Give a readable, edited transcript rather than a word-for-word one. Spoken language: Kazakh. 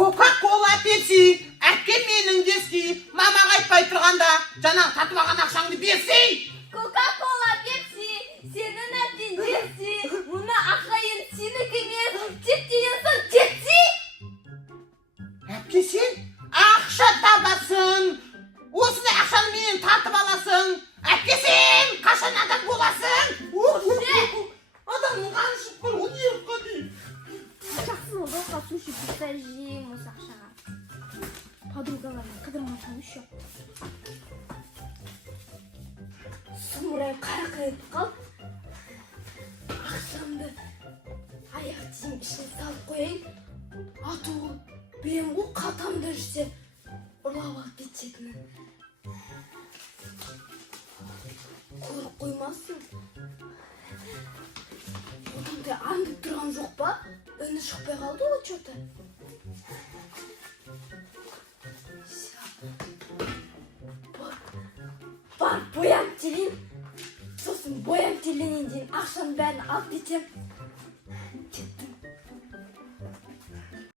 Кока-кола пепси, әкке менің дески, мамаға айтпай тұрғанда, жаңағы татып алған ақшаңды берсей. Кока-кола пепси, сенің әттен жетси, мұны ақайын сенікі емес, теттейін соң жетси. Әпке сен ақша табасың, осындай ақшаны менен тартып аласың. Әпке сен қашан адам боласың? Адамның қаны шығып қой, оны еріп қой. Жақсы болды, оқа суши пицца жеймін осы ақшаға. Подругалармен қыдырмасам еще. Сұмырай қарақайып қалып, ақшамды аяқ тиім ішіне салып қояйын. Атуы білем ғой қатамда жүрсе ұрлап алып кететінін. Көріп қоймасын. Одан аңдып тұрған жоқ па? Үні шықпай қалды ғой что-то. Бар, боям телейін. Сосын боям теленен дейін ақшаның бәрін алып кетем.